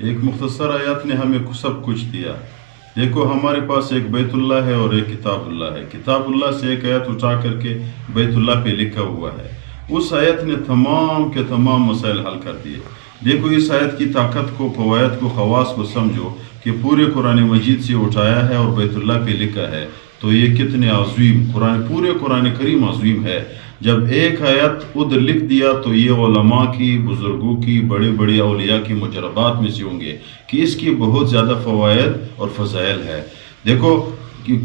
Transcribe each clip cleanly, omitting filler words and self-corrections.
ایک مختصر آیات نے ہمیں سب کچھ دیا۔ دیکھو ہمارے پاس ایک بیت اللہ ہے اور ایک کتاب اللہ ہے۔ کتاب اللہ سے ایک آیت اٹھا کر کے بیت اللہ پہ لکھا ہوا ہے، اس آیت نے تمام کے تمام مسائل حل کر دیے۔ دیکھو اس آیت کی طاقت کو، فوائد کو، خواص کو سمجھو کہ پورے قرآن مجید سے اٹھایا ہے اور بیت اللہ پہ لکھا ہے، تو یہ کتنے عظیم پورے قرآن کریم عظیم ہے۔ جب ایک آیت ادھر لکھ دیا تو یہ علماء کی، بزرگوں کی، بڑے بڑے اولیاء کی مجربات میں سے ہوں گے کہ اس کی بہت زیادہ فوائد اور فضائل ہے۔ دیکھو کہ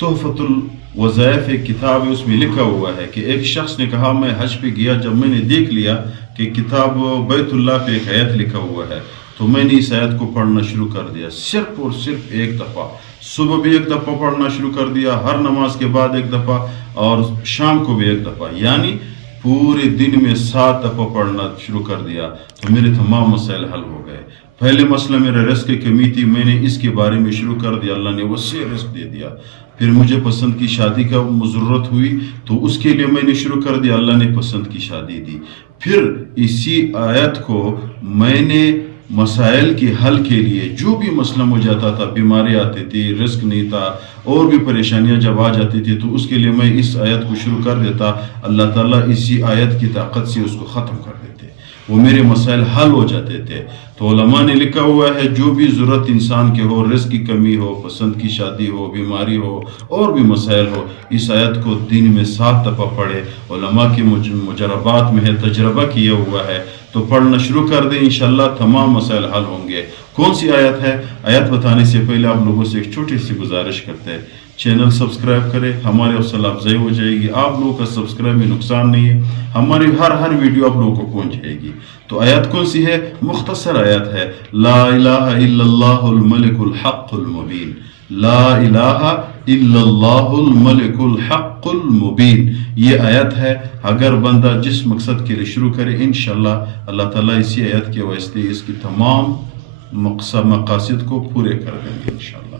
تحفۃ الوظائف ایک کتاب ہے، اس میں لکھا ہوا ہے کہ ایک شخص نے کہا میں حج پہ گیا، جب میں نے دیکھ لیا کہ کتاب بیت اللہ پہ ایک آیت لکھا ہوا ہے تو میں نے اس آیت کو پڑھنا شروع کر دیا، صرف اور صرف ایک دفعہ۔ صبح بھی ایک دفعہ پڑھنا شروع کر دیا، ہر نماز کے بعد ایک دفعہ، اور شام کو بھی ایک دفعہ، یعنی پورے دن میں 7 دفعہ پڑھنا شروع کر دیا تو میرے تمام مسائل حل ہو گئے۔ پہلے مسئلہ میرے رزق کی کمی تھی، میں نے اس کے بارے میں شروع کر دیا، اللہ نے وسیع رزق دے دیا۔ پھر مجھے پسند کی شادی کا ضرورت ہوئی تو اس کے لیے میں نے شروع کر دیا، اللہ نے پسند کی شادی دی۔ پھر اسی آیت کو میں نے مسائل کے حل کے لیے، جو بھی مسئلہ ہو جاتا تھا، بیماری آتی تھی، رزق نہیں تھا، اور بھی پریشانیاں جب آ جاتی تھی تو اس کے لیے میں اس آیت کو شروع کر دیتا، اللہ تعالیٰ اسی آیت کی طاقت سے اس کو ختم کر دیتے، وہ میرے مسائل حل ہو جاتے تھے۔ تو علماء نے لکھا ہوا ہے جو بھی ضرورت انسان کے ہو، رزق کی کمی ہو، پسند کی شادی ہو، بیماری ہو، اور بھی مسائل ہو، اس آیت کو دن میں 7 دفعہ پڑھے۔ علماء کی مجربات میں ہے، تجربہ کیا ہوا ہے، تو پڑھنا شروع کر دیں، انشاءاللہ تمام مسائل حل ہوں گے۔ کون سی آیت ہے؟ آیت بتانے سے پہلے آپ لوگوں سے ایک چھوٹی سی گزارش کرتے ہیں، چینل سبسکرائب کریں، ہمارے حوصلہ افزائی ہو جائے گی۔ آپ لوگوں کا سبسکرائب میں نقصان نہیں ہے، ہماری ہر ویڈیو آپ لوگوں کو پہنچ جائے گی۔ تو آیت کون سی ہے؟ مختصر آیت ہے، لا الہ الا اللہ الملک الحق المبین، لا الہ الا اللہ الملک الحق المبین، یہ آیت ہے۔ اگر بندہ جس مقصد کے لیے شروع کرے، انشاءاللہ اللہ تعالیٰ اسی آیت کے واسطے اس کی تمام مقاصد کو پورے کر دیں گے انشاءاللہ۔